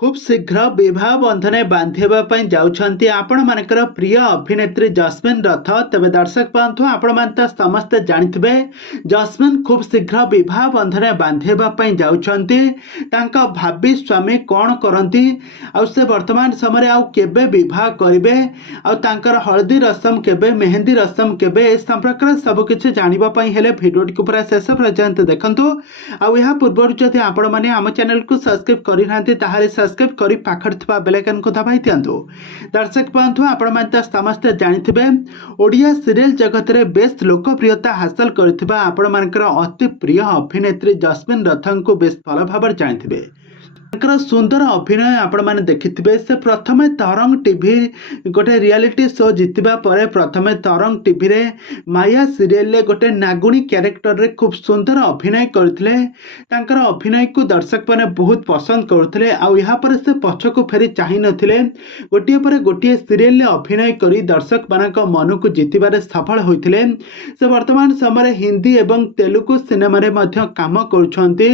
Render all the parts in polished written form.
खूब शीघ्र विवाह बंधने बांधिबा पई जाउछंती आपण मानकर प्रिय अभिनेत्री जस्मिन रथ। तबे दर्शक बंधु आपण मानता समस्त जानिथिबे जस्मिन खूब शीघ्र विवाह बंधने बांधिबा पई जाउछंती। तांका भाबी स्वामी कोन करंती आ से वर्तमान समय आउ केबे विवाह करिवे आ तांकर हळदी रसम केबे मेहंदी रसम केबे ए संपर्क सब किछि जानिबा पई हेले वीडियो को पूरा शेष पर्यंत देखंतु। आ या पूर्व जदि आपण माने हम चैनल को सब्सक्राइब करि नांती ताहाले सब्सक्राइब करी पाखर थिबा बेल आइकन को दबाई दियंतु। दर्शक बंधु आपण मानता समस्त जानिथिबे ओडिया सीरियल जगत रे बेस लोकप्रियता हासिल करथिबा आपण मानकर अति प्रिय अभिनेत्री जस्मिन रथन को बेस भल भाबर जानिथिबे। सुंदर अभिनय आपण माने देखिथिबे। से प्रथमे तरंग टीवी गोटे रियलिटी शो जितिबा परे प्रथमे तरंग टीवी रे माया सीरियल रे गोटे नागुणी कैरेक्टर रे खूब सुंदर अभिनय करथिले। तांकर अभिनय को दर्शक माने बहुत पसंद करथिले। आ यहाँ पर से पछको फेरी चाहि नथिले। गोटिए परे गोटिए सीरियल रे अभिनय करी दर्शक मानक मन को जितिबारे सफल होइथिले। से वर्तमान समय हिंदी एवं तेलुगु सिनेमा रे मध्य काम करूछंती।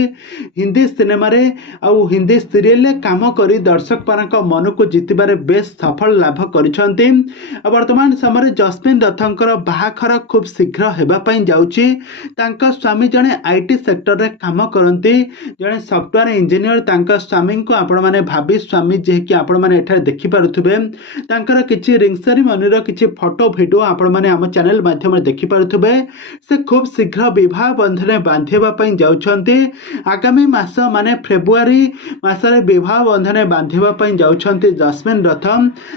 हिंदी सिनेमा रे आ हिंदी सीरियल काम करी दर्शक मानक मन को जितबारे बेस सफल लाभ करिसंती। वर्तमान समय जस्मिन रथंकर बाहाखर खूब शीघ्र हेबा पई जाउची। तांका स्वामी जने आईटी सेक्टर रे काम करंती, जने सॉफ्टवेयर इंजीनियर। तांका स्वामी को आपण माने भाबी स्वामी जे कि आपण माने एठा देखि पारुथबे। तांकर किछि रिंग सेरेमनी रो किछि फोटो वीडियो आपण माने हम चैनल माध्यम रे देखि पारुथबे। से खूब शीघ्र विवाह बंधने बांधिबा पई जाउछंती। आगामी मास माने फेब्रुआरी मासरे विवाह बंधने बांधिबा पई जाउछंती जस्मिन रथ।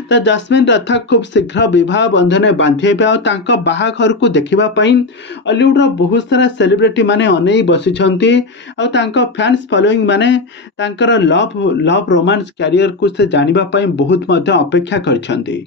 त जस्मिन रथ खूब शीघ्र विवाह बंधने बांधिबे आ तांका बाहाघर को देखिबा पई हॉलीवुड रो बहुत सारा सेलिब्रिटी माने अनेई बसिछंती। आ तांका फैंस फॉलोइंग माने तांकर लव रोमांस कैरियर को से जानिबा पई बहुत मध्य अपेक्षा करछंती।